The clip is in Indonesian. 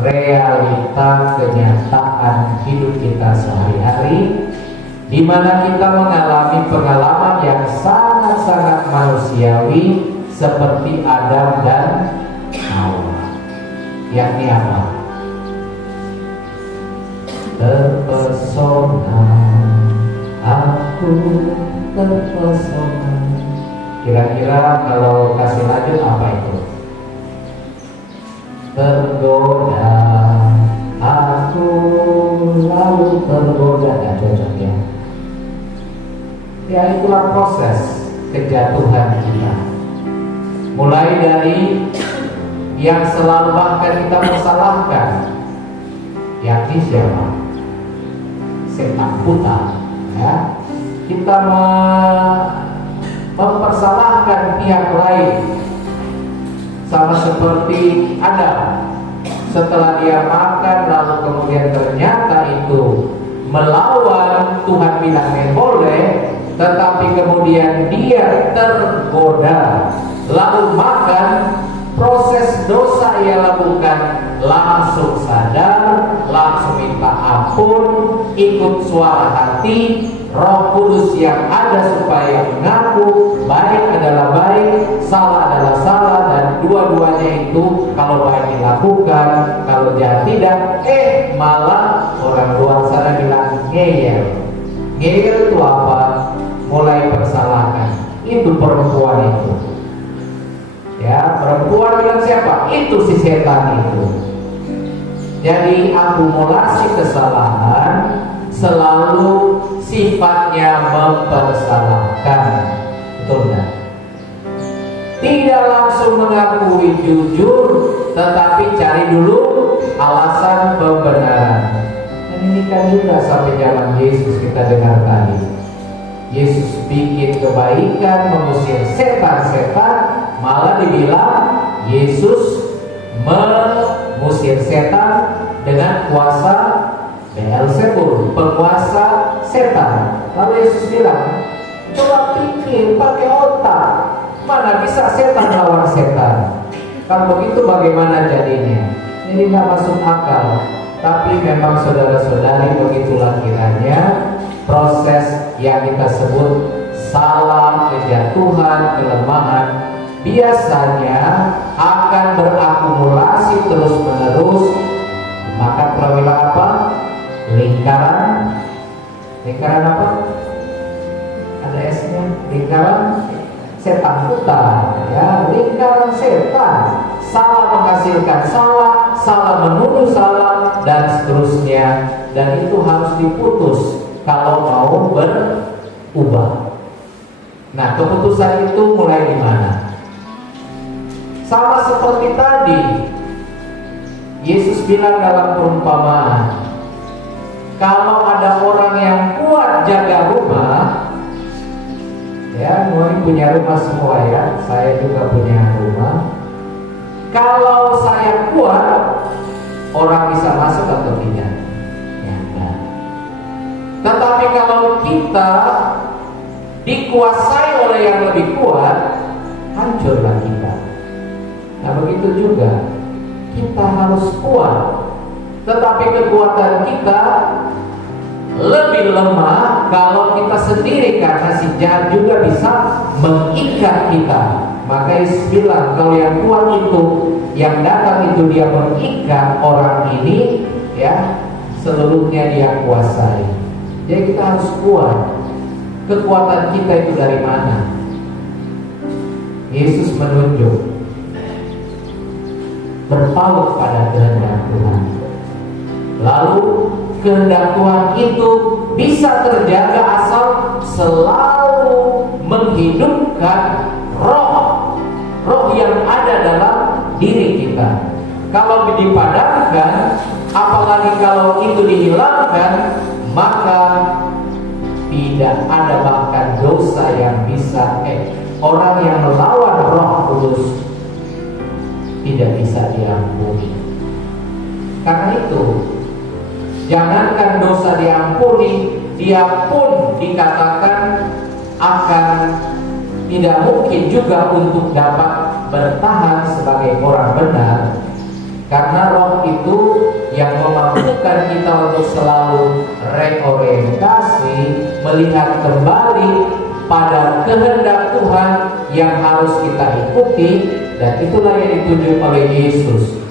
realita kenyataan hidup kita sehari-hari, di mana kita mengalami pengalaman yang sangat-sangat manusiawi seperti Adam dan Hawa. Yakni apa? Terpesona, aku terpesona. Kira-kira kalau kasih lanjut apa itu? Tergoda, aku lalu tergoda. Gak cocok ya. Ya itulah proses kejatuhan kita. Mulai dari yang selalu bahkan kita persalahkan, yakni siapa? Setan buta. Ya. Kita mempersalahkan pihak lain, sama seperti Adam. Setelah dia makan lalu kemudian ternyata itu melawan, Tuhan bilangnya boleh, tetapi kemudian dia tergoda lalu makan. Proses dosa ia lakukan, langsung sadar, langsung minta ampun, ikut suara hati Roh Kudus yang ada supaya mengaku baik adalah baik, salah adalah salah, dan dua-duanya itu kalau baik dilakukan, kalau jahat tidak, malah orang luar sana bilang ngeyel. Ngeyel itu apa? Mulai persalahkan. Itu perempuan itu. Ya, perempuan bilang siapa? Itu si setan itu. Jadi akumulasi kesalahan selalu sifatnya mempersalahkan. Betul enggak? Tidak langsung mengakui jujur, tetapi cari dulu alasan pembenaran. Dan ini kan juga sampai zaman Yesus kita dengar tadi. Yesus bikin kebaikan, mengusir setan-setan, malah dibilang Yesus mengusir setan dengan kuasa Beelzebul, penguasa setan. Lalu Yesus bilang, coba pikir, pakai otak, mana bisa setan lawan setan? Kalau begitu bagaimana jadinya? Jadi nggak masuk akal. Tapi memang saudara-saudari, begitulah kiranya proses yang kita sebut salah, kejatuhan, kelemahan biasanya akan berakumulasi terus-menerus. Maka telah bilang apa? Lingkaran apa? Ada S-nya. Lingkaran setan buta, ya, lingkaran setan. Salah menghasilkan salah, salah menuduh salah, dan seterusnya. Dan itu harus diputus kalau mau berubah. Nah, keputusan itu mulai di mana? Sama seperti tadi, Yesus bilang dalam perumpamaan, kalau ada orang yang kuat jaga rumah, ya, ini punya rumah semua ya, saya juga punya rumah. Kalau saya kuat, orang bisa masuk atau tidak? Ya, enggak. Tetapi kalau kita dikuasai oleh yang lebih kuat, hancurlah kita. Nah, begitu juga kita harus kuat. Tetapi kekuatan kita lebih lemah kalau kita sendiri, karena si jahat juga bisa mengikat kita. Maka Yesus bilang, kalau yang kuat itu, yang datang itu dia mengikat orang ini, ya, seluruhnya dia kuasai. Jadi kita harus kuat. Kekuatan kita itu dari mana? Yesus menunjuk, berpaut pada kehendak Tuhan. Lalu kehendak Tuhan itu bisa terjaga asal selalu menghidupkan roh yang ada dalam diri kita. Kalau dipadamkan, apalagi kalau itu dihilangkan, maka tidak ada bahkan dosa yang bisa orang yang melawan Roh Kudus tidak bisa diampuni. Karena itu, jangankan dosa diampuni, dia pun dikatakan akan tidak mungkin juga untuk dapat bertahan sebagai orang benar, karena roh itu mengajarkan kita untuk selalu reorientasi, melihat kembali pada kehendak Tuhan yang harus kita ikuti, dan itulah yang ditunjuk oleh Yesus.